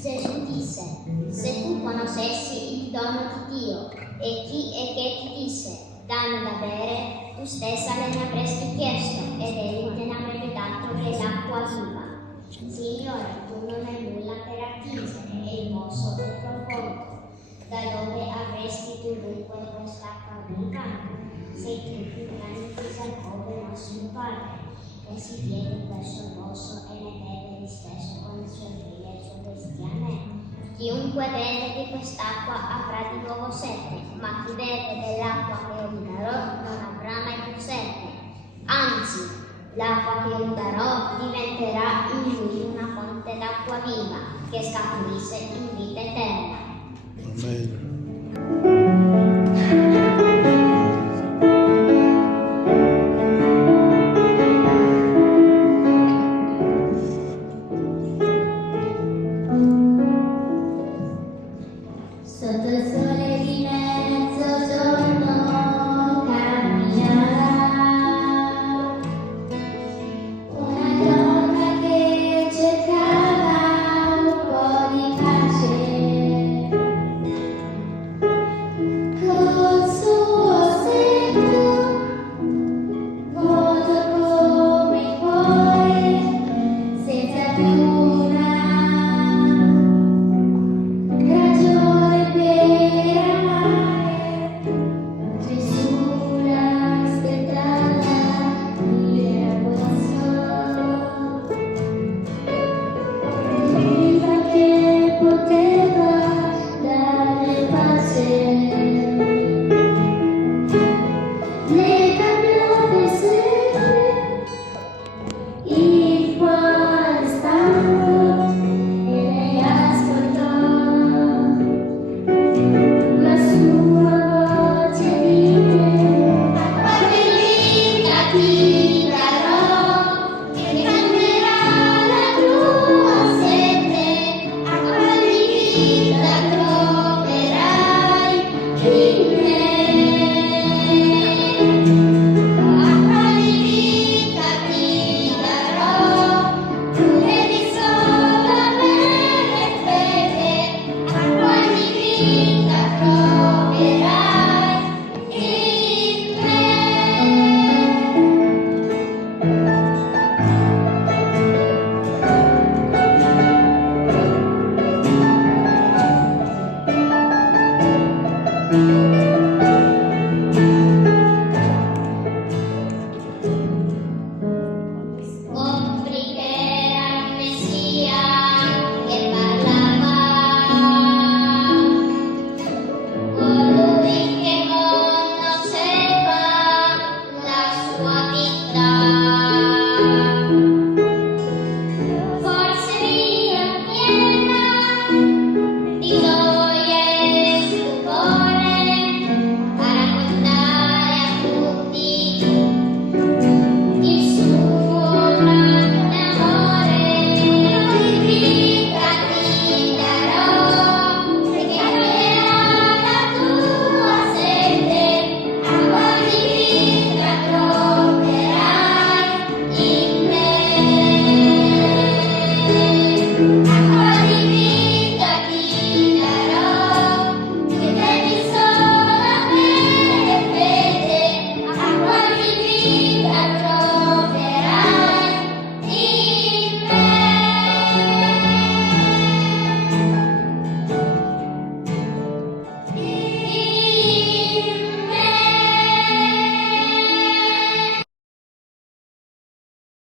Gesù disse: se tu conoscessi il dono di Dio e chi è che ti disse dammi da bere, tu stessa me ne avresti chiesto ed egli te ne avrebbe dato dell'acqua viva. Signore, tu non hai nulla per attingere e il posto è profondo. Da dove avresti tu dunque quest'acqua viva? Sei tu più grande di Giacobbe, nostro padre, che si tiene questo posto e ne beve egli stesso con i suoi figli e il suo bestiame. Chiunque beve di quest'acqua avrà di nuovo sete, ma chi beve dell'acqua che io gli darò non avrà mai più sete. Anzi, l'acqua che io gli darò diventerà in lui una fonte d'acqua viva che scaturisce in vita eterna.